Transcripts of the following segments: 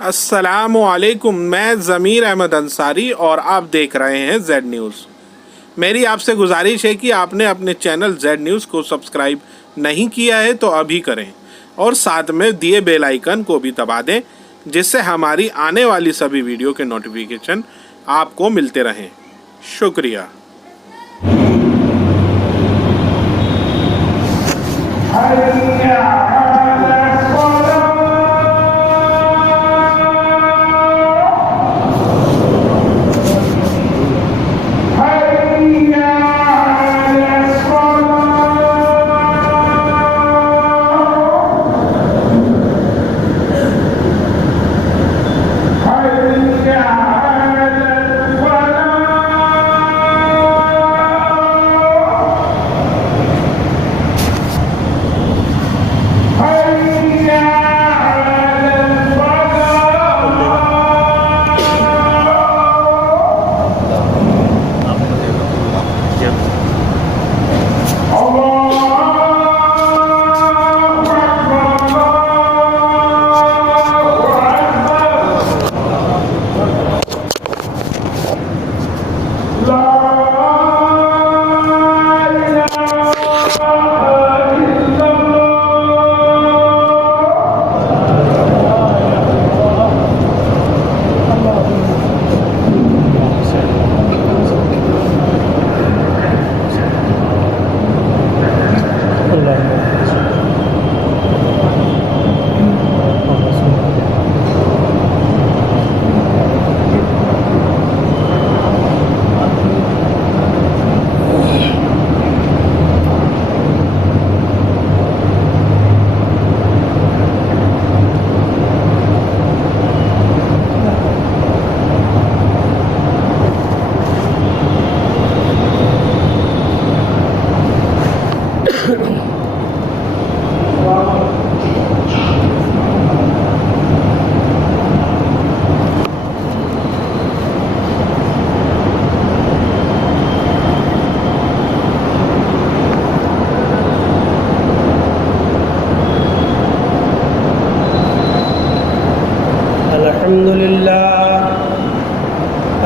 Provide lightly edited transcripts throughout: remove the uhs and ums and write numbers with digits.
अस्सलामुअलैकुम। मैं ज़मीर अहमद अंसारी और आप देख रहे हैं जेड न्यूज़। मेरी आपसे गुजारिश है कि आपने अपने चैनल जेड न्यूज़ को सब्सक्राइब नहीं किया है तो अभी करें और साथ में दिए बेल आइकन को भी दबा दें, जिससे हमारी आने वाली सभी वीडियो के नोटिफिकेशन आपको मिलते रहें। शुक्रिया।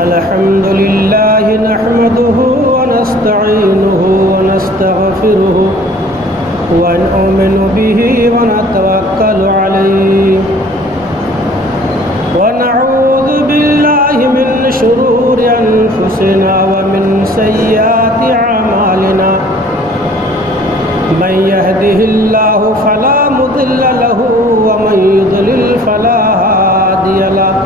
अल्हम्दुलिल्लाह नहमदुहु व नस्तईनुहु व नस्तगफिरुहु व नु'मिनु बिही व नतवक्कलु अलैहि व नऊज़ु बिल्लाहि मिन शुरूरि अनफुसिना व मिन सय्यिआति अमालिना मन यहदिहिल्लाहु फला मुदिल्ल लहु व मन युद्लिल फला हादिय लहु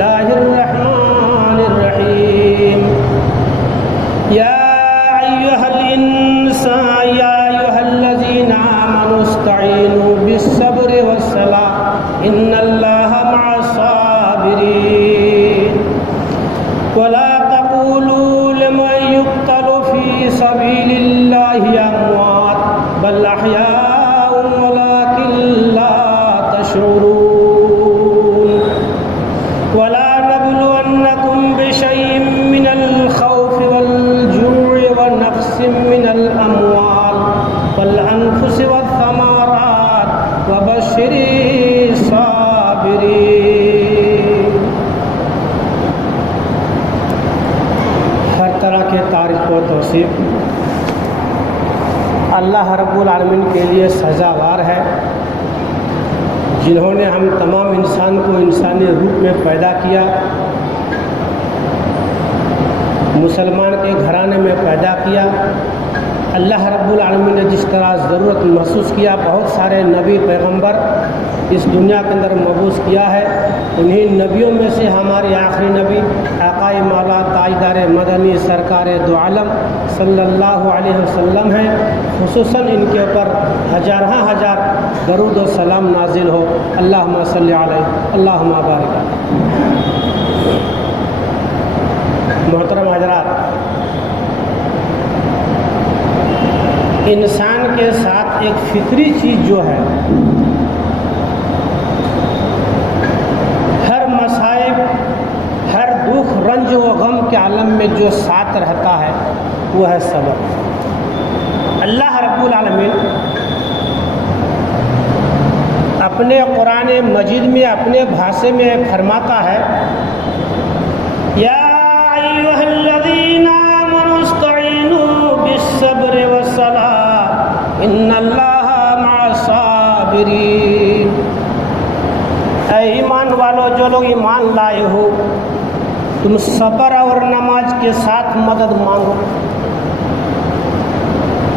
बिस्मिल्लाहिर्रहमानिर्रहीम या अय्युहल्लज़ीना आमनुस्तईनु बिस्सब्रि वस्सलाह इन्नल्लाहा मअस्साबिरीन वला तक़ूलू लिमन युक़्तलु फ़ी सबीलिल्लाहि अम्वात बल अहयाउन वलाकिन ला तशऊरून वला नबलुवन्नकुम बिशैइन मिनल खौफ़ि वल जू'i व नक़्सिन मिनल अम्वाल वल अनफुसि वस्समारात व बश्शिरिस साबिरीन। हर तरह के तारीफ़ व तौसीफ़ अल्लाह रब्बुल आलमीन के लिए सज़ावार है, जिन्होंने हम तमाम इंसान को इंसानी रूप में पैदा किया, मुसलमान के घराने में पैदा किया। अल्लाह रब्बुल आलमीन ने जिस तरह ज़रूरत महसूस किया, बहुत सारे नबी पैगंबर इस दुनिया के अंदर मबूस किया है। उन्हीं नबियों में से हमारे आखिरी नबी आक़ाए मौला ताजदार मदनी सरकार दो आलम सल्लल्लाहु अलैहि वसल्लम हैं। खुसूसन इनके ऊपर हज़ार दरूद व सलाम नाजिल हो। अल्लाहुम्मा सल्लि अलैहि अल्लाहुम्मा बारिक। मोहतरम हज़रात, इंसान के साथ एक फितरी चीज़ जो है, हर मसाइब, हर दुख रंज व गम के आलम में जो साथ रहता है वो है सब्र। अल्लाह रब्बुल आलमीन अपने कुरान मजीद में अपने भाषा में फरमाता है, या अय्युहल्लज़ीना आमनुस्तईनु बिस्सब्रि वस्सलाह इन्नल्लाहा मअस्साबिरीन। ऐ ईमान वालों, जो लोग ईमान लाए हो, तुम सब्र और नमाज के साथ मदद मांगो।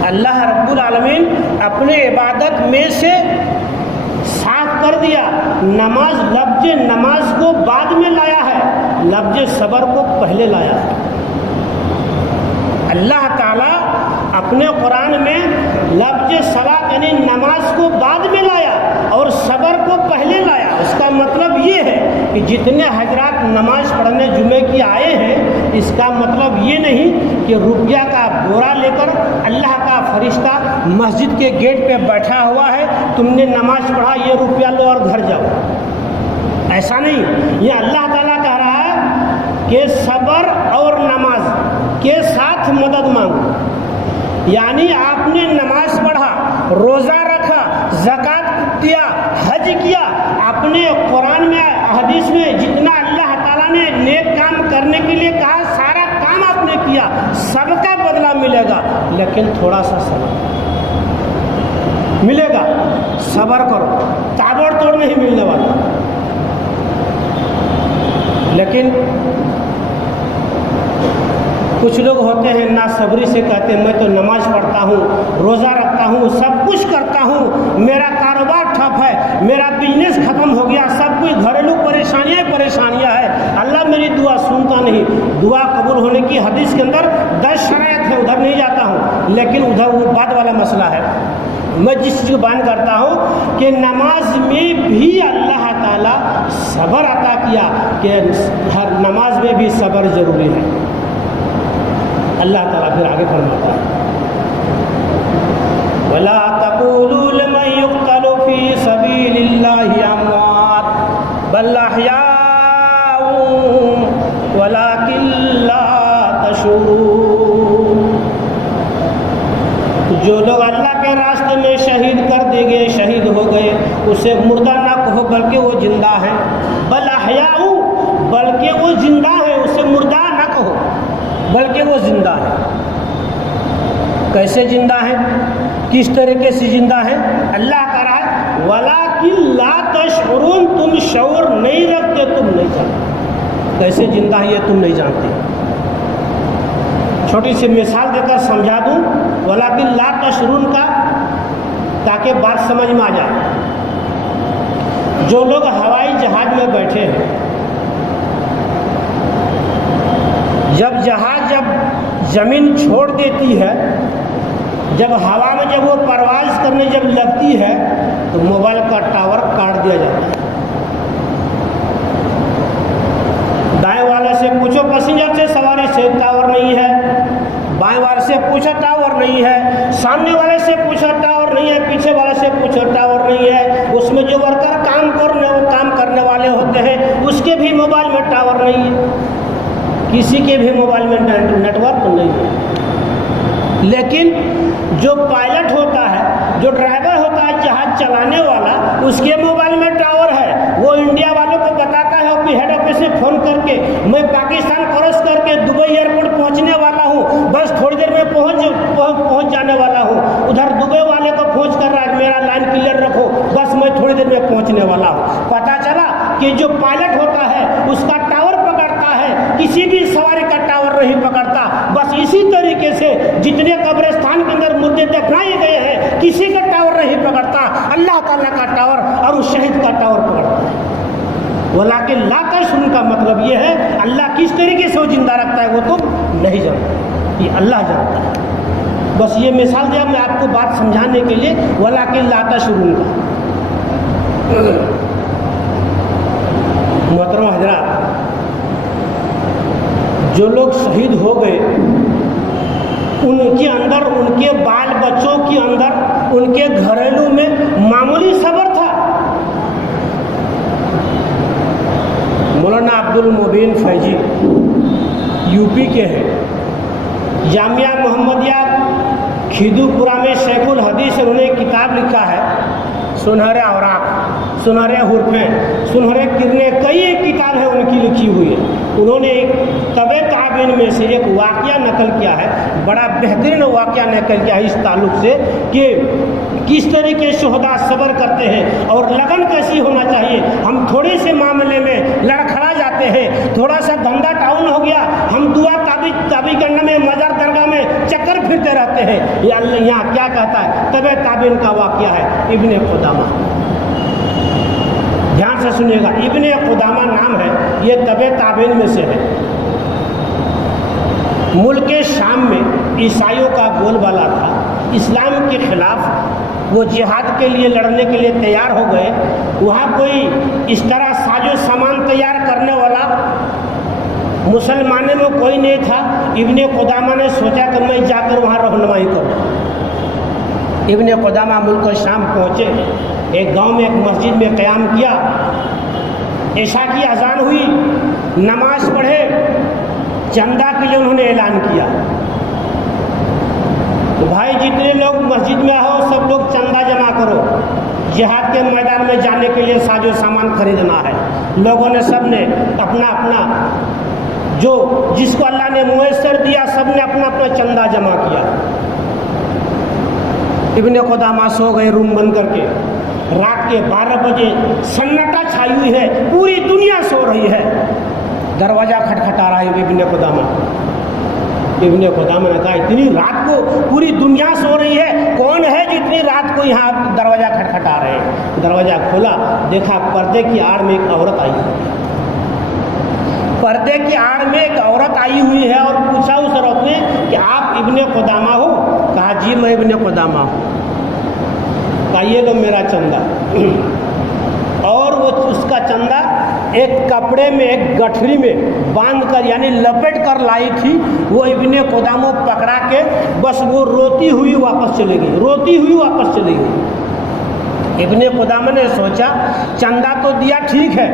अल्लाह रब्बुल आलमीन अपने इबादत में से साफ कर दिया, नमाज लफ्ज़ नमाज को बाद में लाया है, लफ्ज़ सब्र को पहले लाया है। अल्लाह ताला अपने कुरान में लफ्ज़ सलात यानी नमाज को बाद में लाया और सब्र को पहले लाया। इसका मतलब ये है कि जितने हजरात नमाज पढ़ने जुमे की आए हैं, इसका मतलब ये नहीं कि रुपया का बोरा लेकर अल्लाह का फरिश्ता मस्जिद के गेट पे बैठा हुआ है, तुमने नमाज पढ़ा, ये रुपया लो और घर जाओ। ऐसा नहीं, ये अल्लाह ताला कह रहा है कि सब्र और नमाज के साथ मदद मांगो। यानी आपने नमाज पढ़ा, रोज़ा रखा, ज़कात दिया, हज किया, आपने कुरान में हदीस में जितना अल्लाह ताला ने नेक काम करने के लिए कहा, सारा काम आपने किया, सबका बदला मिलेगा, लेकिन थोड़ा सा सब्र मिलेगा। सब्र करो, ताबड़तोड़ नहीं मिलने वाला। लेकिन कुछ लोग होते हैं ना सबरी से कहते हैं मैं तो नमाज पढ़ता हूँ, रोज़ा रखता हूँ, सब कुछ करता हूँ, मेरा कारोबार ठप है, मेरा बिजनेस ख़त्म हो गया, सब कुछ घरेलू परेशानियाँ हैं, अल्लाह मेरी दुआ सुनता नहीं। दुआ कबूल होने की हदीस के अंदर 10 शराइत है, उधर नहीं जाता हूँ, लेकिन उधर वो बाद वाला मसला है। मैं जिस चीज़ को बयान करता हूँ कि नमाज में भी अल्लाह ताला सब्र अता किया कि हर नमाज में भी सब्र ज़रूरी है। अल्लाह ताला फिर आगे फरमाता है, वला तक़ूलू लिमन युक़्तलु फ़ी सबीलिल्लाहि अम्वात बल अहयाउन वलाकिन ला तशऊरून। जो लोग अल्लाह के रास्ते में शहीद कर दिए गए, शहीद हो गए, उसे मुर्दा ना कहो बल्कि वो जिंदा है। बल अहयाउन, बल्कि वो जिंदा है, उसे मुर्दा ना कहो बल्कि वो जिंदा है। कैसे जिंदा है, किस तरीके से जिंदा है? अल्लाह कह रहा है वलाकिन ला तशऊरून, तुम शऊर नहीं रखते, तुम नहीं जानते कैसे जिंदा है, ये तुम नहीं जानते। छोटी सी मिसाल देकर समझा दूं वलाकिन ला तशऊरून का, ताकि बात समझ में आ जाए। जो लोग हवाई जहाज में बैठे हैं, ज़मीन छोड़ देती है, जब हवा में जब वो परवाज़ करने जब लगती है तो मोबाइल का टावर काट दिया जाता है। दाएं वाले से पूछो पैसेंजर से सवारी से टावर नहीं है, बाएं वाले से पूछो टावर नहीं है, सामने वाले से पूछो टावर नहीं है, पीछे वाले से पूछो टावर नहीं है। उसमें जो वर्कर काम करने वाले होते हैं उसके भी मोबाइल में टावर नहीं है, किसी के भी मोबाइल में नेटवर्क नहीं है। लेकिन जो पायलट होता है, जो ड्राइवर होता है जहाज चलाने वाला, उसके मोबाइल में टावर है। वो इंडिया वालों को बताता है कि हेड ऑफिस में फ़ोन करके मैं पाकिस्तान क्रॉस करके दुबई एयरपोर्ट पहुंचने वाला हूं, बस थोड़ी देर में पहुंच जाने वाला हूं। उधर दुबई वाले को फोन कर रहा है मेरा लाइन क्लियर रखो, बस मैं थोड़ी देर में पहुंचने वाला हूं। पता चला कि जो पायलट होता है उसका टावर पकड़ता है, किसी भी सवारी का टावर नहीं पकड़ता। बस इसी तरीके से जितने कब्रिस्तान के अंदर मुर्दे दफनाए गए हैं किसी का टावर नहीं पकड़ता, अल्लाह ताला का टावर और उस शहीद का टावर पकड़ता है। वलाकिन ला तशउरून का मतलब ये है अल्लाह किस तरीके से वो जिंदा रखता है वो तुम नहीं जानते, ये अल्लाह जानता है। बस ये मिसाल दिया मैं आपको बात समझाने के लिए, वलाकिन ला तशउरून का। मोहतरम हजरात, जो लोग शहीद हो गए उनके अंदर, उनके बाल बच्चों के अंदर, उनके घरेलू में मामूली सब्र था। मौलाना अब्दुल मुबीन फैजी यूपी के हैं, जामिया मोहम्मदिया खिदुपुरा में शेखुल हदीस उन्होंने किताब लिखा है सुनहरे औराक, सुनहरे हुर्फें, सुनहरे किरणें, कई एक किताब है उनकी लिखी हुई है। उन्होंने एक तबे ताबीन में से एक वाक़या नकल किया है, बड़ा बेहतरीन वाक़या नकल किया है इस ताल्लुक़ से कि किस तरीके से शोहदा सब्र करते हैं और लगन कैसी होना चाहिए। हम थोड़े से मामले में लड़खड़ा जाते हैं, थोड़ा सा धंधा टाउन हो गया, हम दुआ ताबी करने में मज़ार दरगाह में चक्कर फिरते रहते हैं। ये अल्लाह यहाँ क्या कहता है, तबे ताबीन का वाक़या है इब्ने क़ुदामा। ध्यान से सुनिएगा, इब्ने क़ुदामा नाम है, ये तबे ताबीन में से है। मुल्क शाम में ईसाइयों का बोलबाला था, इस्लाम के ख़िलाफ़ वो जिहाद के लिए लड़ने के लिए तैयार हो गए। वहाँ कोई इस तरह साजो सामान तैयार करने वाला मुसलमानों में कोई नहीं था। इब्ने क़ुदामा ने सोचा कि मैं जाकर वहाँ रहनुमाई करूँ। इब्ने क़ुदामा मुल्क शाम पहुँचे, एक गांव में एक मस्जिद में क़याम किया, ऐशा की अज़ान हुई, नमाज पढ़े, चंदा के लिए उन्होंने ऐलान किया तो भाई जितने लोग मस्जिद में आओ सब लोग चंदा जमा करो, जिहाद के मैदान में जाने के लिए साजो सामान खरीदना है। लोगों ने सब ने अपना अपना जो जिसको अल्लाह ने मुयस्सर दिया सब ने अपना अपना चंदा जमा किया। इब्ने क़ुदामा सो गए रूम बंद करके। रात के 12 बजे सन्नाटा छाई हुई है, पूरी दुनिया सो रही है। दरवाज़ा खटखटा रहा है इब्ने क़ुदामा। इब्ने क़ुदामा ने कहा इतनी रात को पूरी दुनिया सो रही है, कौन है जो इतनी रात को यहाँ दरवाज़ा खटखटा रहे हैं। दरवाज़ा खोला, देखा पर्दे की आड़ में एक औरत आई है। पर्दे की आड़ में एक औरत आई हुई है और पूछा उस औरत ने कि आप इब्ने क़ुदामा हो? कहा जी मैं इब्ने क़ुदामा हूँ। कहा ये लो मेरा चंदा। और वो उसका चंदा एक कपड़े में, एक गठरी में बांध कर यानी लपेट कर लाई थी। वो इब्ने क़ुदामा पकड़ा के बस वो रोती हुई वापस चली गई, रोती हुई वापस चली गई। इब्ने क़ुदामा ने सोचा चंदा तो दिया ठीक है,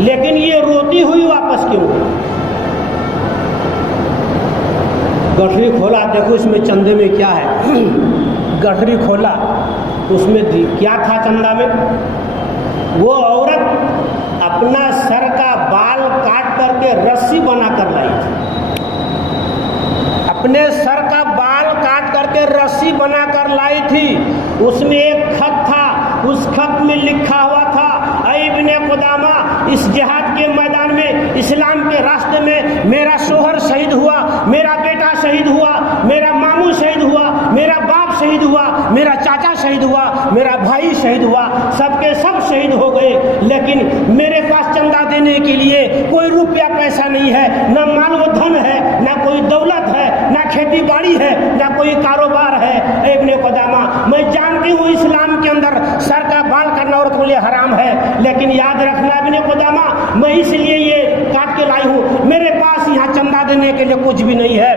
लेकिन ये रोती हुई वापस क्यों? गठरी खोला, देखो इसमें चंदे में क्या है। गठरी खोला, उसमें क्या था चंदा में? वो औरत अपना सर का बाल काट करके रस्सी बना कर लाई थी। अपने सर का बाल काट करके रस्सी बना कर लाई थी। उसमें एक खत था, उस खत में लिखा हुआ था ऐ इब्ने क़ुदामा, इस जिहाद के मैदान में, इस्लाम के रास्ते में मेरा शोहर शहीद हुआ, मेरा बेटा शहीद हुआ, मेरा मामू शहीद हुआ, मेरा बाप शहीद हुआ, मेरा चाचा शहीद हुआ, मेरा भाई शहीद हुआ, सबके सब शहीद हो गए। लेकिन मेरे पास चंदा देने के लिए कोई रुपया पैसा नहीं है, ना माल व धन है, ना कोई दौलत है, ना गाड़ी है ना कोई कारोबार है। इब्ने कुदामा, मैं जानती हूँ इस्लाम के अंदर सर का बाल करना औरत के लिए हराम है, लेकिन याद रखना इब्ने कुदामा, मैं इसलिए ये काट के लाई हूँ, मेरे पास यहाँ चंदा देने के लिए कुछ भी नहीं है।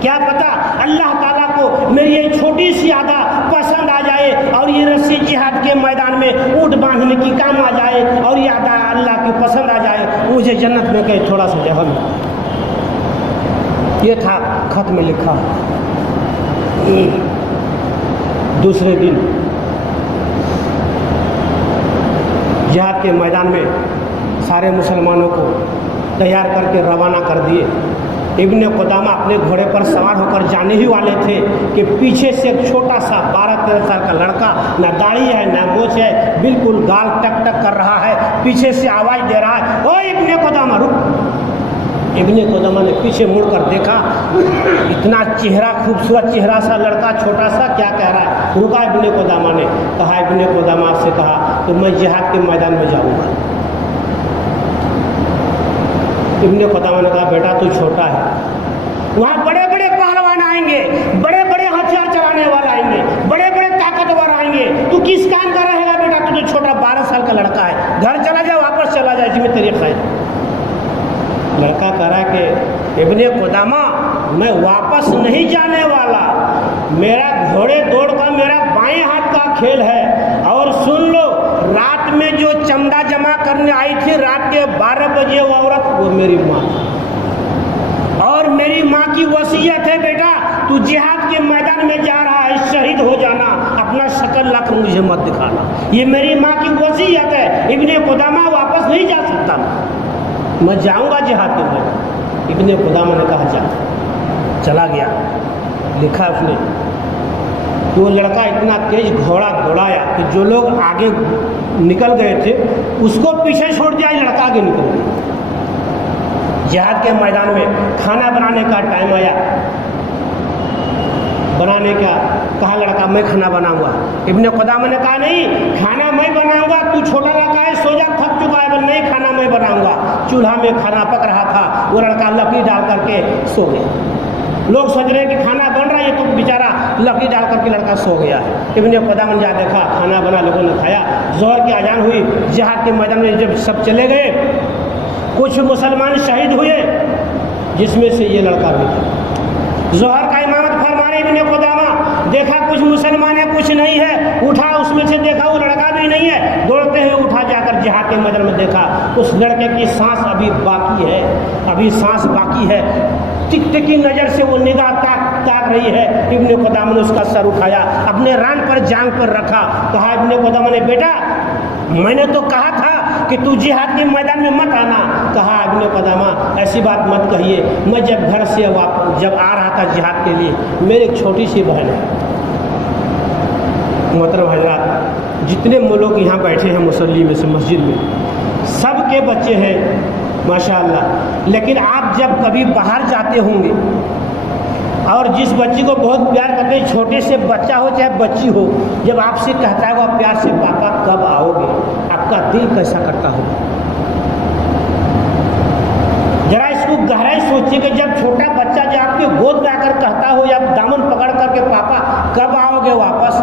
क्या पता अल्लाह ताला को मेरी ये छोटी सी आदा पसंद आ जाए और ये रस्सी जिहाद के मैदान में ऊँट बांधने की काम आ जाए और ये आदा अल्लाह की पसंद आ जाए, मुझे जन्नत में कहीं थोड़ा सा जगह मिले। ये था खत में लिखा। दूसरे दिन जिहाद के मैदान में सारे मुसलमानों को तैयार करके रवाना कर दिए। इब्ने कुदामा अपने घोड़े पर सवार होकर जाने ही वाले थे कि पीछे से एक छोटा सा 12-13 साल का लड़का, ना दाढ़ी है ना मोछ है, बिल्कुल गाल टक टक कर रहा है, पीछे से आवाज़ दे रहा है, ओ इब्ने कुदामा रुक। इब्ने कुदामा ने पीछे मुड़कर देखा, इतना चेहरा, खूबसूरत चेहरा सा लड़का, छोटा सा, क्या कह रहा है। रुका इब्ने कुदामा ने कहा, इब्ने कुदामा से कहा तो मैं जिहाद के मैदान में जाऊँगा। इब्ने कुदामा ने कहा, बेटा तू छोटा है, वहाँ बड़े बड़े पहलवान आएंगे, बड़े बड़े हथियार चलाने वाले आएंगे, बड़े बड़े ताकतवर आएंगे, तू किस काम का रहेगा बेटा, तू तो छोटा 12 साल का लड़का है, घर चला जा, वापस चला जा, इसमें तेरी खैर। लड़का कह रहा कि इब्ने कुदामा, मैं वापस नहीं जाने वाला, मेरा घोड़े दौड़ का मेरा बाएं हाथ का खेल है। और सुन लो, रात में जो चंदा जमा करने आई थी रात के 12 बजे वो औरत, वो मेरी माँ, और मेरी माँ की वसीयत है बेटा, तू जिहाद के मैदान में जा रहा है, शहीद हो जाना, अपना शकल लख मुझे मत दिखाना, ये मेरी माँ की वसीयत है। इब्ने कुदामा वापस नहीं जा सकता, मैं जाऊंगा जिहाद के मैदान। इब्ने कुदामा ने कहा जा, चला गया। लिखा उसने, वो लड़का इतना तेज घोड़ा दौड़ाया कि जो लोग आगे निकल गए थे उसको पीछे छोड़ दिया, लड़का आगे निकल गया। जिहाद के मैदान में खाना बनाने का टाइम आया, बनाने का कहा लड़का, मैं खाना बनाऊंगा। इब्ने कुदामा ने कहा, नहीं खाना मैं बनाऊंगा, तू छोटा लड़का है, सो जा, थक चुका है, नहीं खाना मैं बनाऊंगा। चूल्हा में खाना पक रहा था, वो लड़का लकड़ी डाल करके सो गया। लोग सोच रहे हैं कि खाना बन रहा है, ये तो बेचारा लकड़ी डाल करके लड़का सो गया। इब्ने कुदामा ने जा देखा, खाना बना, लोगों ने खाया, जोहर की अजान हुई। जिहाद के मैदान में जब सब चले गए, कुछ मुसलमान शहीद हुए, जिसमें से ये लड़का भी था। जोहर का इमामत फरमा रहे इब्ने कुदामा, देखा कुछ मुसलमान है, कुछ नहीं है, उठा, उसमें से देखा वो लड़का भी नहीं है, दौड़ते हुए उठा, जाकर जिहाद के मैदान में देखा उस लड़के की सांस अभी बाकी है, अभी सांस बाकी है, टिकटिकी नज़र से वो निगाह ताक रही है। इब्ने कुदामा ने उसका सर उठाया, अपने रान पर जांग पर रखा, कहा इब्ने कुदामा ने, बेटा मैंने तो कहा था कि तू जिहाद के मैदान में मत आना। कहा इब्ने कुदामा, ऐसी बात मत कहिए, मैं जब घर से जब आ रहा था जिहाद के लिए, मेरी एक छोटी सी बहन है। मोहतरम हज़रात, जितने लोग यहाँ बैठे हैं मुसल्ली में से मस्जिद में, सबके बच्चे हैं माशाअल्लाह, लेकिन आप जब कभी बाहर जाते होंगे और जिस बच्ची को बहुत प्यार करते हैं, छोटे से बच्चा हो चाहे बच्ची हो, जब आपसे कहता है वो प्यार से, पापा कब आओगे, आपका दिल कैसा करता होगा। जरा इसको गहराई सोचिए कि जब छोटा बच्चा जो आपके गोद में आकर कहता हो या दामन पकड़ करके, पापा कब आओगे वापस,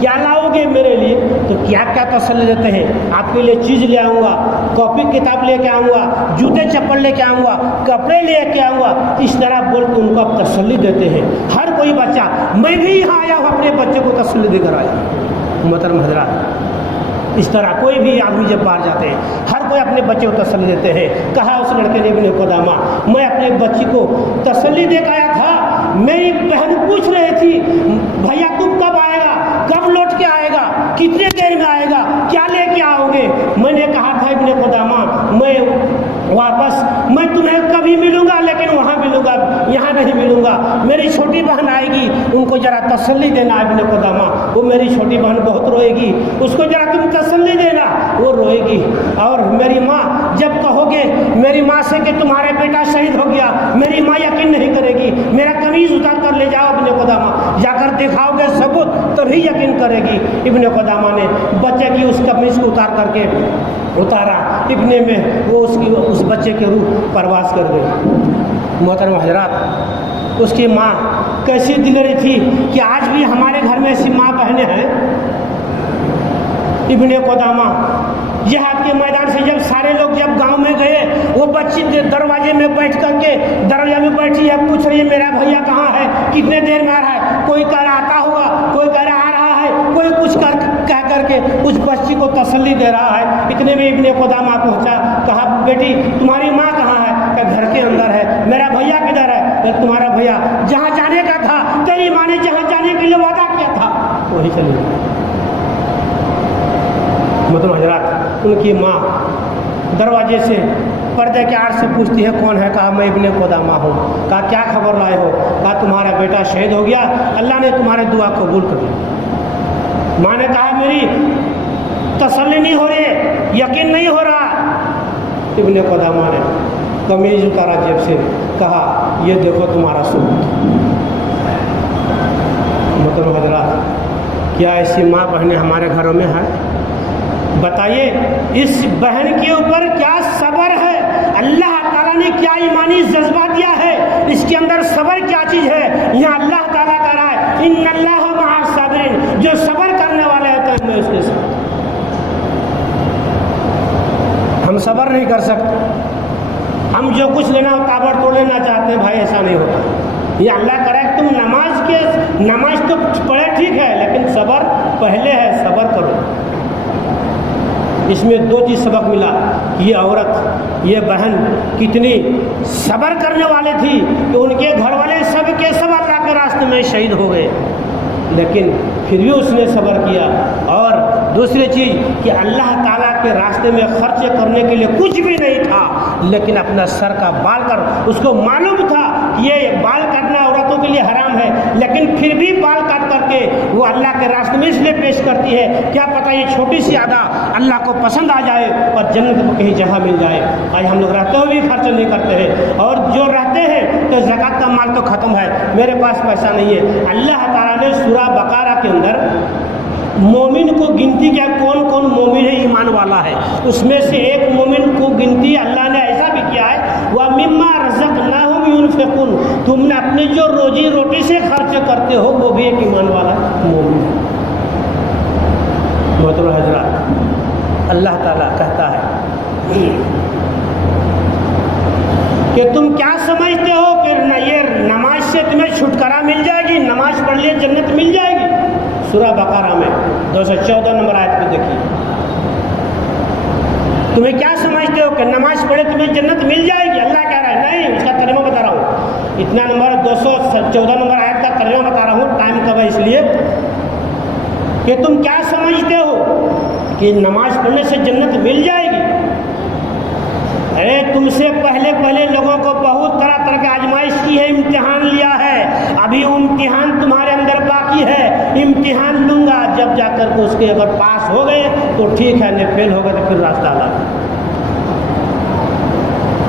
क्या लाओगे मेरे लिए, तो क्या क्या तसल्ली देते हैं। आपके लिए चीज़ ले आऊँगा, कॉपी किताब लेके आऊँगा, जूते चप्पल लेके आऊँगा, कपड़े लेके आऊँगा, इस तरह बोल के उनको आप तसल्ली देते हैं। हर कोई बच्चा, मैं भी यहाँ आया हूँ अपने बच्चे को तसल्ली देकर आया। मोहतरम हज़रात, इस तरह कोई भी आदमी जब बाहर जाते हैं, हर कोई अपने बच्चे को तसल्ली देते हैं। कहा उस लड़के ने इब्ने कुदामा, मैं अपने बच्ची को तसल्ली देकर आया था, मेरी बहन पूछ रही थी भैया तू कब आएगा, कब लौट के आएगा, कितने देर में आएगा, क्या लेके आओगे। मैंने कहा था इब्ने कुदामा, मैं तुम्हें कभी मिलूंगा, लेकिन वहाँ मिलूंगा, यहाँ नहीं मिलूंगा। मेरी छोटी बहन आएगी, उनको जरा तसल्ली देना इब्ने कुदामा, वो मेरी छोटी बहन बहुत रोएगी, उसको जरा तुम तसल्ली देना, वो रोएगी। और मेरी माँ, जब कहोगे मेरी माँ से कि तुम्हारा बेटा शहीद हो गया, मेरी माँ यकीन नहीं करेगी, मेरा कमीज उतार कर ले जाओ इब्ने कुदामा, जाकर दिखाओगे सबूत, तभी यकीन करेगी। इब्ने कुदामा ने बच्चे की उस कमीज को उतार करके उतारा, इब्ने में वो उस बच्चे के रूह परवास कर गई। मोहतरम हज़रात, उसकी माँ कैसी दिलरी थी कि आज भी हमारे घर में ऐसी माँ बहनें हैं। इब्ने कुदामा जिहाद के मैदान से जब सारे लोग जब गांव में गए, वो बच्ची दरवाजे में बैठ करके दरवाजे में बैठी है, पूछ रही है मेरा भैया कहाँ है, कितने देर में आ रहा है। कोई कह रहा आता हुआ, कोई कह रहा आ रहा है, कोई कुछ कह करके उस बच्ची को तसल्ली दे रहा है। इतने में इब्ने कुदामा पहुंचा, कहा बेटी तुम्हारी माँ कहाँ है? कहा घर के अंदर है। मेरा भैया किधर है? कहा तुम्हारा भैया जहाँ जाने का था, तेरी माँ ने जहाँ जाने के लिए वादा किया था वही चली गई। मतलब हजरात, उनकी माँ दरवाजे से पर्दे के आड़ से पूछती है कौन है? कहा मैं इब्ने कुदामा हूँ। कहा क्या खबर लाए हो? कहा तुम्हारा बेटा शहीद हो गया, अल्लाह ने तुम्हारी दुआ कबूल कर ली। माँ ने कहा मेरी तसल्ली नहीं हो रही, यकीन नहीं हो रहा। इब्ने कुदामा ने कमीज उतारा जेब से, कहा ये देखो तुम्हारा सबूत। मतलब हजरात, क्या ऐसी माँ बहनें हमारे घरों में हैं? बताइए इस बहन के ऊपर क्या सब्र है, अल्लाह ताला ने क्या ईमानी जज्बा दिया है, इसके अंदर सब्र क्या चीज़ है। यहाँ अल्लाह ताला कह रहा है इन्नल्लाह मअस साबिरीन, जो सब्र करने वाले होते हैं मैं उसके साथ। हम सब्र नहीं कर सकते, हम जो कुछ लेना हो ताबड़तोड़ लेना चाहते हैं, भाई ऐसा नहीं होता। ये अल्लाह करे तुम नमाज तो पढ़े ठीक है, लेकिन सब्र पहले है, सब्र करो। इसमें दो चीज़ सबक मिला, ये औरत, ये बहन कितनी सब्र करने वाले थी कि उनके घर वाले सब के सब अल्लाह के रास्ते में शहीद हो गए, लेकिन फिर भी उसने सब्र किया। और दूसरी चीज़ कि अल्लाह ताला के रास्ते में खर्च करने के लिए कुछ भी नहीं था, लेकिन अपना सर का बाल कर, उसको मालूम था कि ये बाल काटना औरतों के लिए हराम है, लेकिन फिर भी बाल काट करके वो अल्लाह के रास्ते में इसलिए पेश करती है, क्या पता ये छोटी सी अदा अल्लाह को पसंद आ जाए और जन्नत में कहीं जगह मिल जाए। आज हम लोग रहते हुए भी खर्च नहीं करते हैं, और जो रहते हैं तो ज़कात का माल तो ख़त्म है, मेरे पास पैसा नहीं है। अल्लाह ताला ने सूरा बकरा के अंदर मोमिन को गिनती किया, कौन कौन मोमिन है, ईमान वाला है। उसमें से एक मोमिन को गिनती अल्लाह ने ऐसा भी किया है, वह मिम्मा रज़क़नाहुम युनफ़िक़ून, तुमने अपनी जो रोजी रोटी से खर्च करते हो वो भी एक ईमान वाला मोमिन है। मोहतरम हज़रात, अल्लाह ताला कहता है कि तुम क्या समझते हो कि ये नमाज से तुम्हें छुटकारा मिल जाएगी, नमाज पढ़ लिए जन्नत मिल जाएगी। सूरा बकरा में 214 नंबर आयत में देखिए, तुम्हें क्या समझते हो कि नमाज पढ़े तुम्हें जन्नत मिल जाएगी? अल्लाह कह रहा है नहीं, उसका तर्जुमा बता रहा हूँ। इतना नंबर 214 नंबर आयत का तर्जुमा बता रहा हूँ, टाइम कब है इसलिए कि तुम क्या समझते हो कि नमाज पढ़ने से जन्नत मिल जाएगी? अरे तुमसे पहले पहले लोगों को बहुत तरह तरह की आजमाइश की है, इम्तिहान लिया है, अभी इम्तिहान तुम्हारे अंदर बाकी है। इम्तिहान लूँगा, जब जाकर के उसके अगर पास हो गए तो ठीक है, नहीं फेल हो गए तो फिर रास्ता अलग।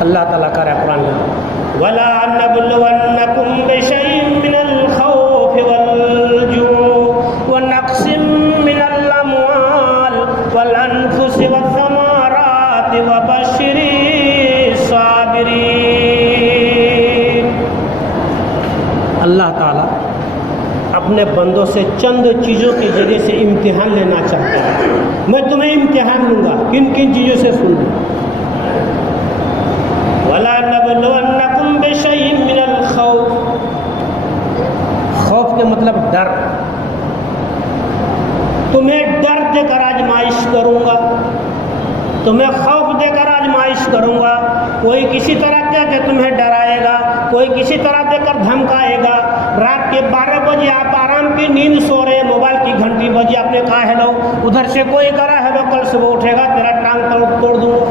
अल्लाह ताला कह रहा है कुरान में, वला नबलुवन्नकुम बिशैइन मिनल खौफि वल जू'i व नक़्सिम मिनल अमवाल वल अनफुसि वस्समाराति व बश्शिरी साबिरीन। अल्लाह ताला अपने बंदों से चंद चीज़ों के जरिए से इम्तिहान लेना चाहता है। मैं तुम्हें इम्तिहान लूँगा, किन किन चीज़ों से सुन लो। वला नबलुवन्नकुम बिशैइन मिनल खौफ, खौफ के मतलब डर, तुम्हें डर देकर आजमाइश करूँगा, तुम्हें खौफ देकर आजमाइश करूँगा। कोई किसी तरह के तुम्हें डराएगा, कोई किसी तरह देकर धमकाएगा। रात के 12 बजे आप आराम की नींद सो रहे, मोबाइल की घंटी बजी, आपने कहा हेलो, उधर से कोई करा हेलो, कल सुबह उठेगा तेरा टांग तोड़ दूँगा,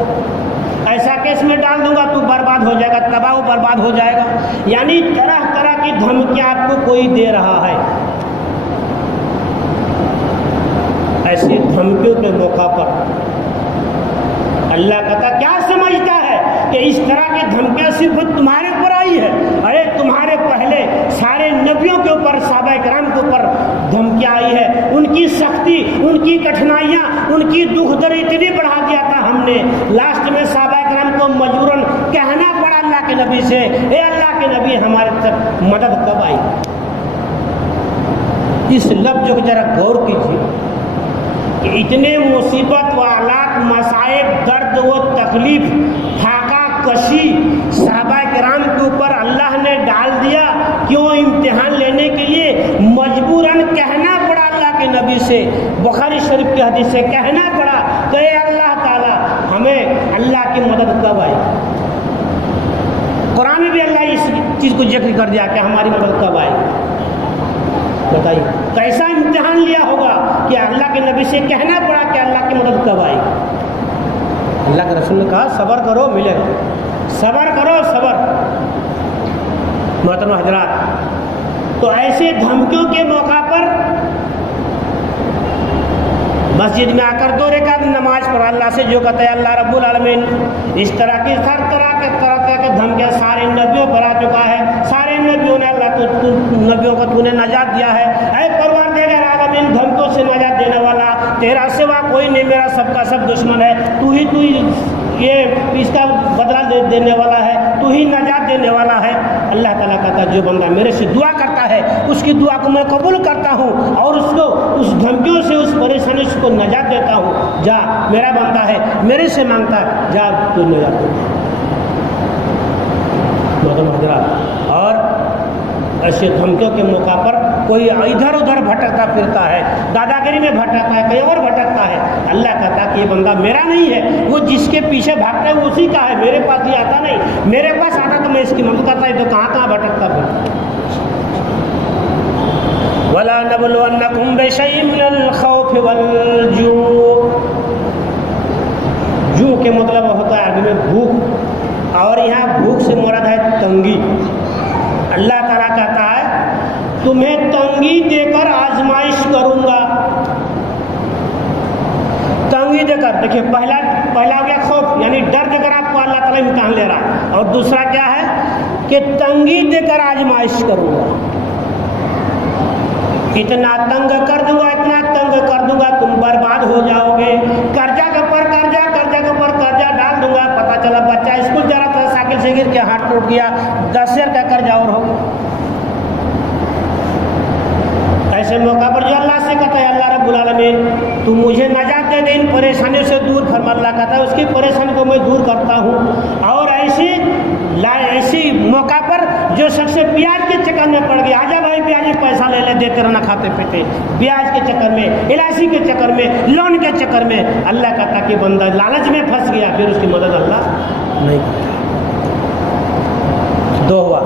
ऐसा केस में डाल दूंगा, तू बर्बाद हो जाएगा, तबाह बर्बाद हो जाएगा। यानी तरह तरह की धमकियाँ आपको कोई दे रहा है। ऐसी धमकियों के मौका पर अल्लाह कहता क्या समझता है कि इस तरह की धमकियाँ सिर्फ तुम्हारे ऊपर आई है? अरे तुम्हारे पहले सारे नबियों के ऊपर, सहाबा किराम के ऊपर धमकियाँ आई है। उनकी सख्ती, उनकी कठिनाइयाँ, उनकी दुख दर्द इतनी बढ़ा दिया था हमने, लास्ट में सहाबा किराम को मजबूरन कहना पड़ा अल्लाह के नबी से, ए अल्लाह के नबी हमारे तक मदद कब आई? इस लफ्ज़ को जरा गौर कीजिए कि इतने मुसीबत व हालात, मसाइब, दर्द व तकलीफ, फाका कशी सहाबा किराम के ऊपर अल्लाह ने डाल दिया। क्यों? इम्तिहान लेने के लिए मजबूरन कहना पड़ा अल्लाह के नबी से, बुखारी शरीफ की हदीस से कहना पड़ा कि अल्लाह ताला हमें अल्लाह की मदद कब आई। कुरान में भी अल्लाह इस चीज़ को जिक्र कर दिया कि हमारी मदद कब आई। बताइए कैसा इम्तिहान लिया होगा कि अल्लाह के नबी से कहना पड़ा कि अल्लाह की मदद कब आई। अल्लाह के रसूल ने कहा सब्र करो मिलेगा, सब्र करो सब्र। मोहतरम हजरात, तो ऐसे धमकियों के मौका पर मस्जिद में आकर 2 रकात नमाज पढ़ अल्लाह से जो कहते हैं अल्लाह रब्बुल आलमीन इस तरह की हर तरह के धमकियाँ सारे नबियों पर आ चुका है। सारे नबियों ने अल्लाह नबियों को तूने नजात दिया है। ऐ परवरदिगार आलमीन, धमकियों से नजात देने वाला तेरा सिवा कोई नहीं, मेरा सबका सब दुश्मन है। तू ही ये इसका बदला देने वाला है, तू ही नजात देने वाला है। अल्लाह ताला कहता है जो बंदा मेरे से दुआ करता है उसकी दुआ को मैं कबूल करता हूँ और उसको उस धमकियों से, उस परेशानी से को नजात देता हूँ। जा मेरा बंदा है, मेरे से मांगता है, जा तू नजात दे। और ऐसे धमकियों के मौका पर कोई इधर उधर भटकता फिरता है, दादागिरी में भटकता है, कहीं और भटकता है, अल्लाह कहता कि ये बंदा मेरा नहीं है। वो जिसके पीछे भागता है वो उसी का है, मेरे पास ही आता नहीं। मेरे पास आता तो मैं इसकी मदद करता है, तो कहाँ कहाँ भटकता फिरता। वला नबलुवन्नकुम बिशैइन मिनल खौफ वल जू। जू के मतलब होता है आदमी में भूख, और यहाँ भूख से मुराद है तंगी। अल्लाह ताला कहता है तुम्हें तंगी देकर आजमाइश करूंगा। तंगी देकर, देखिए पहला हो गया खौफ, यानी डर देकर आपको अल्लाह ताला इम्तिहान ले रहा है। और दूसरा क्या है कि तंगी देकर आजमाइश करूंगा। इतना तंग कर दूंगा, इतना तंग कर दूंगा तुम बर्बाद हो जाओगे। कर्जा के ऊपर कर्जा, कर्जा के ऊपर कर्जा डाल दूंगा। पता चला बच्चा स्कूल जा रहा था, साइकिल से गिर के हाथ टूट गया, 10,000 का कर्जा और हो गया। ऐसे मौका पर जो अल्लाह से कहता है अल्लाह रब्बुल आलमीन तू मुझे नजात दे दे, इन परेशानियों से दूर फरमा। अल्लाह कहता है उसकी परेशानी को मैं दूर करता हूँ। और ऐसी मौका पर जो शख्स ब्याज के चक्कर में पड़ गया, आजा भाई ब्याज में पैसा ले ले, देते रहना खाते पीते, ब्याज के चक्कर में, एलआईसी के चक्कर में, लोन के चक्कर में, अल्लाह कहता कि बंदा लालच में फंस गया, फिर उसकी मदद अल्लाह नहीं करता। 2 हुआ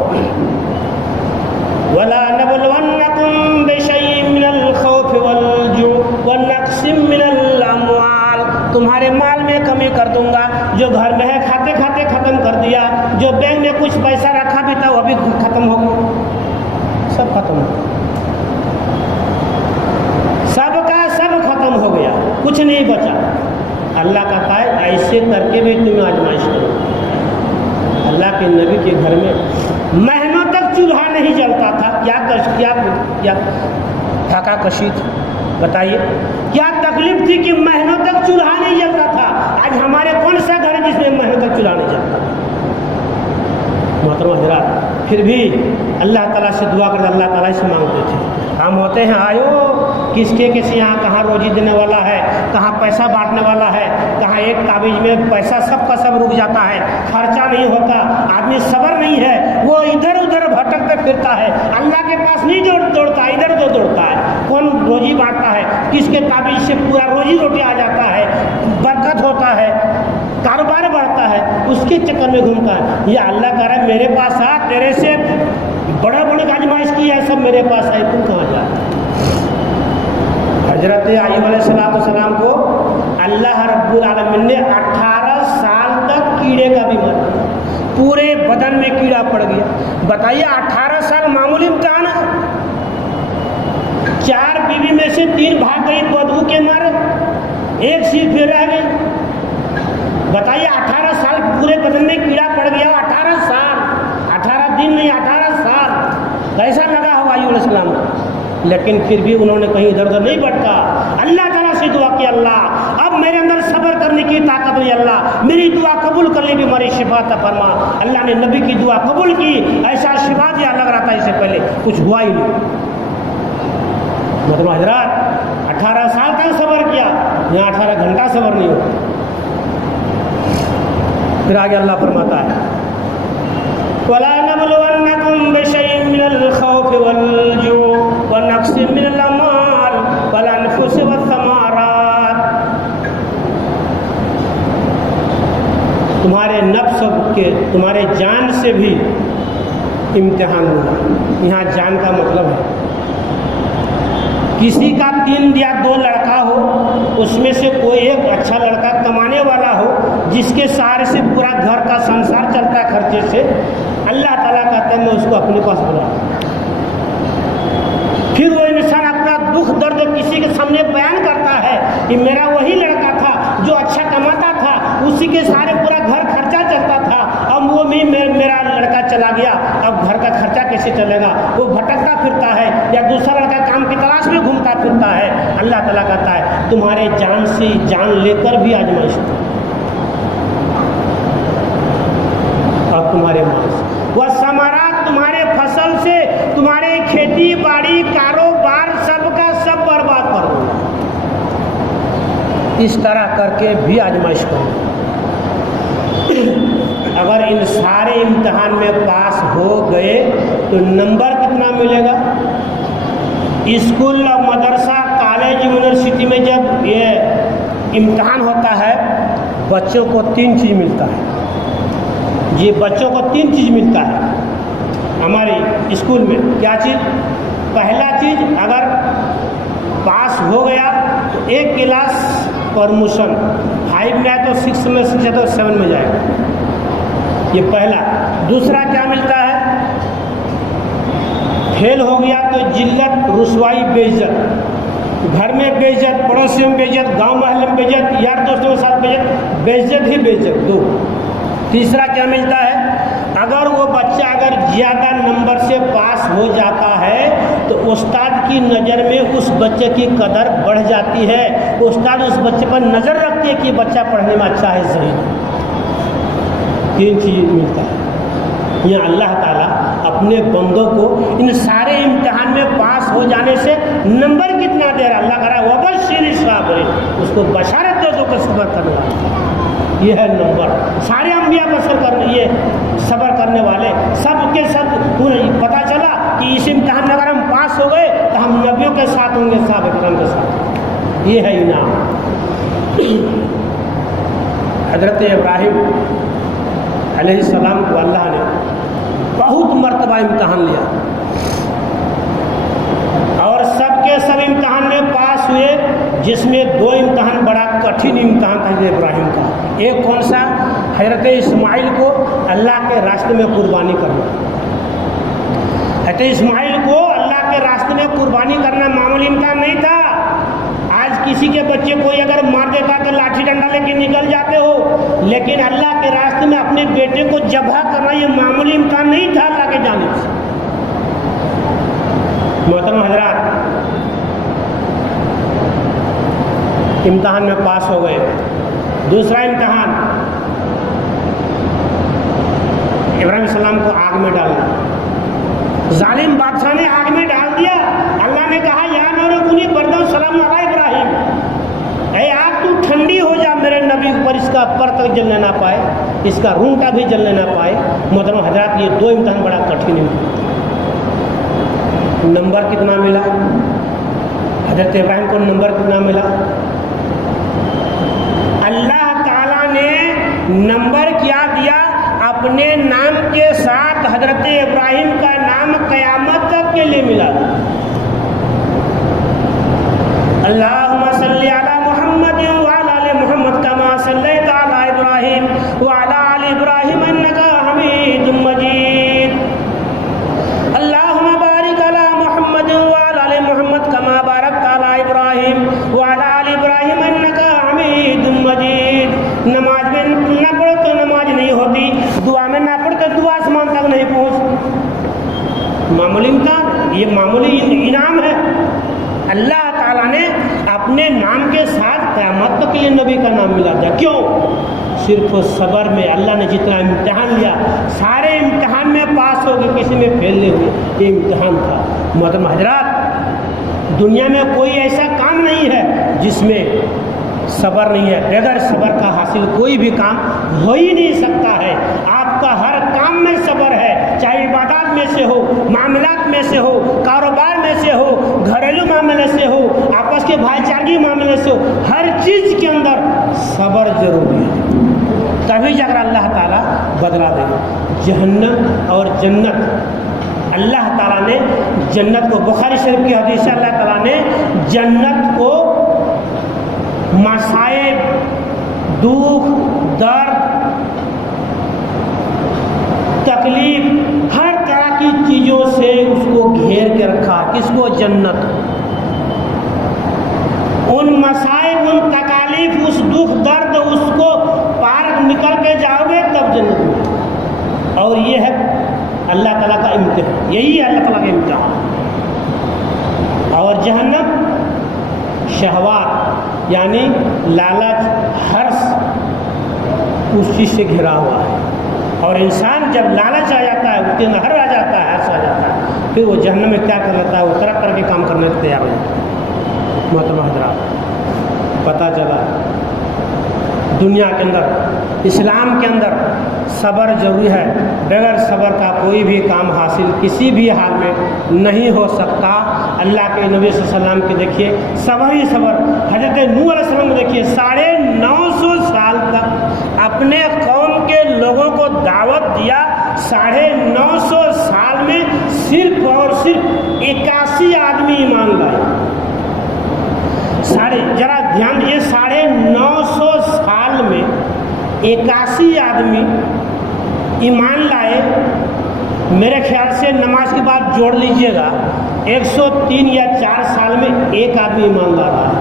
वला नबलुवन्नकुम बिशैइन मिनल खौफ वल जू व नक्सिम मिनल अमवाल। तुम्हारे माल में कमी कर दूंगा, जो घर में है खाते खाते खत्म कर दिया, जो बैंक में कुछ पैसा रखा भी था वो भी खत्म हो गया, सब खत्म हो गया, सबका सब खत्म हो गया, कुछ नहीं बचा। अल्लाह कहता है ऐसे करके भी तुम्हें आजमाइश करो। अल्लाह के नबी के घर में महीनों तक चूल्हा नहीं जलता था। क्या थका कशी थी, बताइए क्या तकलीफ थी कि महीनों तक चूल्हा नहीं जलता था। आज हमारे कौन सा घर है जिसमें महीनों तक चूल्हा नहीं जलता। मोहतरम हज़रात, फिर भी अल्लाह ताला से दुआ कर अल्लाह ताला से मांगते थे। हम होते हैं आयो किसके यहाँ कहाँ रोजी देने वाला है, कहाँ पैसा बांटने वाला है, कहाँ एक काबिज में पैसा सबका सब रुक जाता है, खर्चा नहीं होता, आदमी सब्र नहीं है, वो इधर उधर भटकते फिरता है, अल्लाह के पास नहीं दौड़ता, इधर उधर दौड़ता है। कौन रोजी बांटता है, किसके काबिज से पूरा रोजी रोटी आ जाता है, बरकत होता है, कारोबार बढ़ता है, उसके चक्कर में घूमता है। या अल्लाह कह रहा है मेरे पास आ, तेरे से बड़ा बड़ा आजमाइश की है, सब मेरे पास है, तुम कहाँ जा। हजरत अय्यूब अलैहिस्सलाम को अल्लाह रब्बुल आलमीन ने 18 साल तक कीड़े का बीमारी, पूरे बदन में कीड़ा पड़ गया। बताइए 18 साल मामूली इम्तिहान है। 4 बीवी में से 3 भाग गई बदबू के मारे, 1 सिर पे रह गई। बताइए 18 साल पूरे बदन में कीड़ा पड़ गया। 18 साल, 18 दिन नहीं, 18 साल कैसा लगा होगा अय्यूब अलैहिस्सलाम को। लेकिन फिर भी उन्होंने कहीं इधर उधर नहीं भटका। अल्लाह ताला से दुआ की, अल्लाह अब मेरे अंदर सब्र करने की ताकत नहीं, अल्लाह मेरी दुआ कबूल कर ली, बीमारी शिफा अता फरमा। अल्लाह ने नबी की दुआ कबूल की, ऐसा शिफा दिया लग रहा था इससे पहले कुछ हुआ ही नहीं। मतलब हजरात 18 साल तक सब्र किया, यहाँ 18 घंटा सब्र नहीं होता। फिर आगे अल्लाह फरमाता है वला नबलुवन्नकुम बिशैइन मिनल खौफि वल जू व नक्सिन मिनल अमवाल वल अनफुसि वस्समारात। तुम्हारे नफ्स के, तुम्हारे जान से भी इम्तिहान होगा। यहाँ जान का मतलब है किसी का 3 या 2 लड़का हो, उसमें से कोई एक अच्छा लड़का कमाने वाला हो, जिसके सहारे से पूरा घर का संसार चलता है खर्चे से, अल्लाह ताला कहते हैं मैं उसको अपने पास बुलाऊं। फिर वो इंसान अपना दुख दर्द किसी के सामने बयान करता है कि मेरा वही लड़का था जो अच्छा कमाता था, उसी के सहारे पूरा घर खर्चा चलता था, अब वो भी मेरा लड़का चला गया, अब घर का खर्चा कैसे चलेगा। वो भटकता फिरता है या दूसरा लड़का काम की तलाश में घूमता फिरता है। अल्लाह ताला कहता है तुम्हारे जान से जान लेकर भी आजमाइश और तुम्हारे माल से, वह समारात तुम्हारे फसल से, तुम्हारे खेती बाड़ी कारोबार सबका सब बर्बाद कर दूंगा। इस तरह करके भी आजमाइश करूँगा। अगर इन सारे इम्तिहान में पास हो गए तो नंबर कितना मिलेगा। स्कूल और मदरसा कॉलेज यूनिवर्सिटी में जब ये इम्तिहान होता है बच्चों को 3 चीज़ मिलता है। ये बच्चों को 3 चीज़ मिलता है हमारे स्कूल में। क्या चीज़? पहला चीज़ अगर पास हो गया तो 1 क्लास प्रमोशन, 5 में आए तो 6 में, 6 है तो 7 में जाएगा, ये पहला। दूसरा क्या मिलता है? फेल हो गया तो जिल्लत, रुसवाई, बेइज्जत, घर में बेइज्जत, पड़ोसियों में बेइज्जत, गांव महल्ले में बेइज्जत, यार दोस्तों के साथ बेइज्जत, बेइज्जत ही बेइज्जत। 2। तीसरा क्या मिलता है? अगर वो बच्चा अगर ज़्यादा नंबर से पास हो जाता है तो उस्ताद की नज़र में उस बच्चे की कदर बढ़ जाती है। उस्ताद उस बच्चे पर नज़र रखते हैं कि बच्चा पढ़ने में अच्छा है, सही। 3 चीज़ मिलता है। यहाँ अल्लाह ताला अपने बंदों को इन सारे इम्तिहान में पास हो जाने से नंबर कितना दे रहा, अल्लाह कह रहा है वबश्शिर साबिरीन, उसको बशारत दे दो कि सब्र करने वाला। ये है नंबर। सारे अंबिया पर ये सब्र करने वाले सब के सब पता चला कि इस इम्तिहान में अगर हम पास हो गए तो हम नबियों के साथ होंगे, साहब इकराम के साथ। ये है इनाम। हजरत इब्राहिम अलैहिस्सलाम को अल्लाह ने बहुत मर्तबा इम्तिहान लिया और सब के सब इम्तिहान में पास हुए, जिसमें 2 इम्तिहान बड़ा कठिन इम्तिहान था इब्राहिम का। एक कौन सा? हजरत इस्माइल को अल्लाह के रास्ते में कुर्बानी करना। हजरत इस्माइल को अल्लाह के रास्ते में कुर्बानी करना मामूली इम्तिहान नहीं था। आज किसी के बच्चे कोई अगर मार देता तो लाठी डंडा लेके निकल जाते हो, लेकिन अल्लाह के रास्ते में अपने बेटे को ज़ब्ह करना ये मामूली इम्तिहान नहीं था अल्लाह के जानिब से। मोहतरम हजरात, इम्तिहान में पास हो गए। दूसरा इम्तिहान, इब्राहिम सलाम को आग में डालना। जालिम बादशाह ने आग में डाल दिया। अल्लाह ने कहा या नूर कुनी बर्दो सलाम अला इब्राहिम, ऐ आग तू ठंडी हो जा मेरे नबी पर, इसका पर तक जलने ना पाए, इसका रूंटा भी जलने ना पाए। मोहतरम हजरात, ये 2 इम्तिहान बड़ा कठिन इम्तिहान। नंबर कितना मिला? हजरत इब्राहिम को नंबर कितना मिला? अल्लाह ताला ने नंबर क्या दिया? अपने नाम के साथ हजरत इब्राहिम का नाम क़यामत तक के लिए मिला। अल्लाहुम्मा सल्ली अला मुहम्मद व अला आलि मुहम्मद कमा सल्लैता अला इब्राहिम व अला आलि इब्राहिम इन्नका हमीदुम मजीद। अल्लाहुम्मा बारिक अला मुहम्मद व अला आलि मुहम्मद कमा बारकता अला इब्राहिम व अला आलि इब्राहिम इन्नका हमीदुम मजीद। नमाज में ना पढ़ो तो नमाज नहीं होती, दुआ में ना पढ़ो तो दुआ आसमान तक नहीं पहुँच। मामूली इम्तिहान, ये मामूली इनाम है। अल्लाह ताला ने अपने नाम के साथ क़यामत तक के लिए नबी का नाम मिला दिया। क्यों? सिर्फ सब्र में अल्लाह ने जितना इम्तिहान लिया, सारे इम्तिहान में पास हो गए, किसी में फेल नहीं हुए। ये इम्तिहान था। मोहतरम हजरात, दुनिया में कोई ऐसा काम नहीं है जिसमें सब्र नहीं है। बगैर सब्र का हासिल कोई भी काम हो ही नहीं सकता है। आपका हर काम में सब्र है, चाहे इबादत में से हो, मामलात में से हो, कारोबार में से हो, घरेलू मामले से हो, आपस के भाईचारगी मामले से हो, हर चीज़ के अंदर सब्र जरूरी है। तभी जाकर अल्लाह ताला बदला देगा। जहन्नम और जन्नत, अल्लाह ताला ने जन्नत को, बुखारी शरीफ की हदीस से अल्लाह ताला ने जन्नत को मसाइब, दुख, दर्द, तकलीफ, हर तरह की चीज़ों से उसको घेर के रखा। किसको? जन्नत। उन मसाइब, उन तकालीफ, उस दुख दर्द, उसको पार निकल के जाओगे तब जन्नत में। और ये है अल्लाह ताला का इम्तिहान, यही है अल्लाह ताला का इम्तिहान। और जहन्नम शहवात यानी लालच, हर्ष, उस चीज़ से घिरा हुआ है। और इंसान जब लालच आ जाता है, उसके अंदर हर्ष आ जाता है, हर्ष आ जाता है, फिर वो जहन्नम में क्या कर लेता है? वो तरह तरह के काम करने को तैयार हो जाता है। मोहतरम हज़रात, पता चला दुनिया के अंदर, इस्लाम के अंदर सब्र जरूरी है। बगैर सब्र का कोई भी काम हासिल किसी भी हाल में नहीं हो सकता। अल्लाह के नबी सल्लल्लाहु अलैहि वसल्लम के देखिए सब्र ही सब्र। हज़रत नूह अलैहिस्सलाम देखिए 950 साल तक अपने कौम के लोगों को दावत दिया। 950 साल में सिर्फ और सिर्फ 81 आदमी ईमान लाए। जरा ध्यान दिए, 950 साल में 81 आदमी ईमान लाए। मेरे ख्याल से नमाज के बाद जोड़ लीजिएगा 103 या 4 साल में एक आदमी ईमान ला रहा है।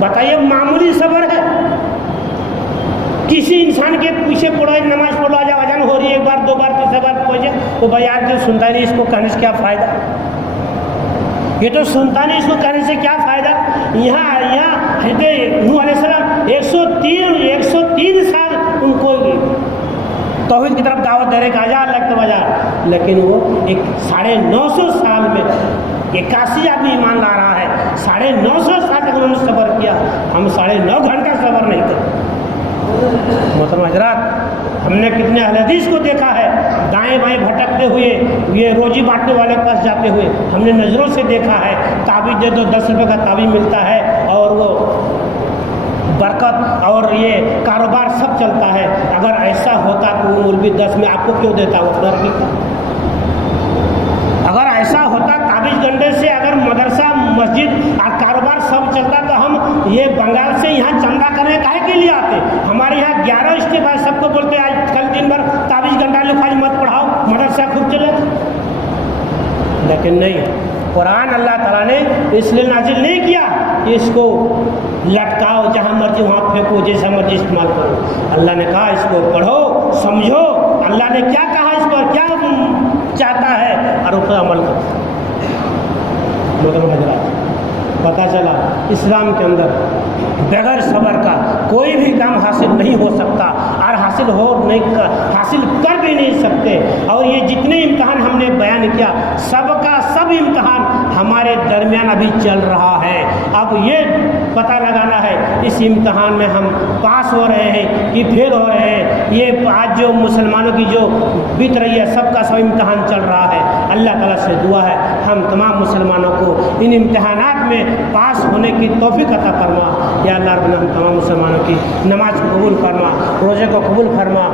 बताइए मामूली सब्र है? किसी इंसान के पीछे पड़ो, नमाज पढ़ो, अजान हो रही है, एक बार, 2 बार, 3 बार पहुंचे, वो भाई आज जो सुनता नहीं, इसको कहने से क्या फ़ायदा? ये तो सुनता नहीं, इसको कहने से क्या फ़ायदा? यहाँ नूह अलैहिस्सलाम 103 साल उनको तौहीद की तरफ दावत दे रहे कि आजा अल्लाह की तरफ, लेकिन वो 950 साल में 81 आदमी ईमान ला रहा है। 950 साल तक उन्होंने सब्र किया। हम 9.5 घंटा सब्र नहीं करते। मोहतरम हज़रात, हमने कितने अहले हदीस को देखा है दाएं बाएं भटकते हुए, ये रोजी बांटने वाले के पास जाते हुए, हमने नज़रों से देखा है। ताबीज़ दे दो, 10 रुपये का ताबीज़ मिलता है और वो बरकत और ये कारोबार सब चलता है। अगर ऐसा होता तो वो मौलवी 10 में आपको क्यों देता? वो अपना रखता। अगर ऐसा होता ताबीज़ गंडे से अगर मदरसा, मस्जिद और कारोबार सब चलता तो हम ये बंगाल से यहाँ चंदा करने काहे के लिए आते? हमारे यहाँ 11 स्टेप है, सबको बोलते आज कल दिन भर ताबीज़ गंडा लो, खाली मत पढ़ाओ, मदरसा खूब चले। लेकिन नहीं, कुरान अल्लाह ताला ने इसलिए नाजिल नहीं किया कि इसको लटकाओ, जहाँ मर्जी वहाँ फेंको, जैसा मर्जी इस्तेमाल करो। अल्लाह ने कहा इसको पढ़ो, समझो, अल्लाह ने क्या कहा, इस पर क्या चाहता है, और उस पर अमल करो। मोहतरम हज़रात, पता चला इस्लाम के अंदर बगैर सब्र का कोई भी काम हासिल नहीं हो सकता और हासिल कर भी नहीं सकते। और ये जितने इम्तहान हमने बयान किया, सबका सब इम्तहान हमारे दरमियान अभी चल रहा है। अब ये पता लगाना है इस इम्तहान में हम पास हो रहे हैं कि फेल हो रहे हैं। ये आज जो मुसलमानों की जो बीत रही है, सबका सब इम्तहान चल रहा है। अल्लाह ताला से दुआ है हम तमाम मुसलमानों को इन इम्तहानात में पास होने की तौफीक अता फरमा। या अल्लाह रब्बना हम तमाम मुसलमानों की नमाज को कबूल फरमा, रोज़े को कबूल फरमा,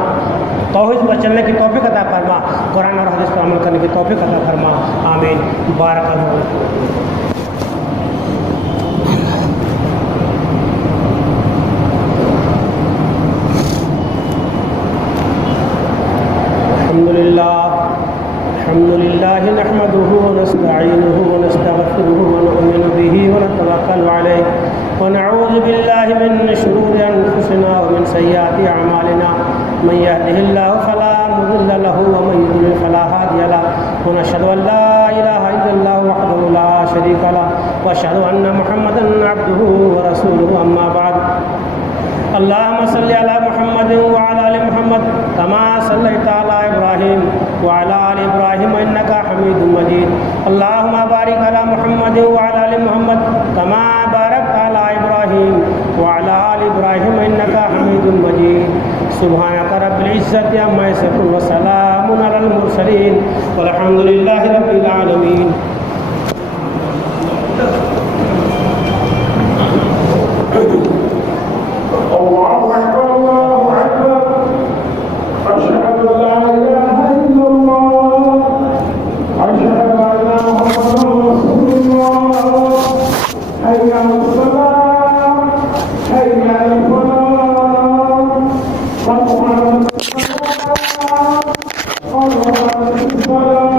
तौहीद पर चलने की तौफीक अता फरमा, कुरान और हदीस पर अमल करने की तौफीक अता फरमा। आमीन। बारकल्लाहु। अल्हम्दुलिल्लाह नहमदुहु व नस्तईनुहु व नस्तगफिरुहु व नु'मिनु बिही व नतवक्कलु अलैहि व नऊज़ु बिल्लाहि मिन शुरूरि अनफुसिना व मिन सय्यिआति अअमालिना मन यहदिहिल्लाहु फला मुदिल्ल लहु व मन युद्लिल फला हादिय लहु व नशहदु अन ला इलाहा इल्लल्लाहु वहदहु ला शरीका लहु व अशहदु अन्न मुहम्मदन अब्दुहु व रसूलुहु। अम्मा बाद, अल्लाहुम्मा सल्लि अला मुहम्मद मुहम्मद व अला आलि मुहम्मद कमा सल्लैता अला इब्राहीम व अला आलि इब्राहीम इन्नका हमीदुम मजीद। अल्लाहुम्मा बारिक अला मुहम्मद व अला आलि मुहम्मद कमा बारकता अला इब्राहीम व अला आलि इब्राहीम इन्नका हमीदुम मजीद। सुब्हानक रब्बिल इज्जति अम्मा यसिफून व सलामुन अलल मुरसलीन वल्हम्दुलिल्लाहि रब्बिल आलमीन। Allahu Akbar, Allahu Akbar. Ashhadu an la ilaha illallah. Ashhadu anna Muhammadan Rasulullah. Hayya 'alas salah, hayya 'alal falah. Qad qamatis salah, qad qamatis salah.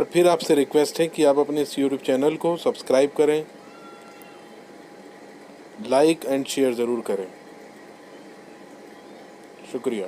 बार फिर आपसे रिक्वेस्ट है कि आप अपने इस यूट्यूब चैनल को सब्सक्राइब करें, लाइक एंड शेयर ज़रूर करें। शुक्रिया।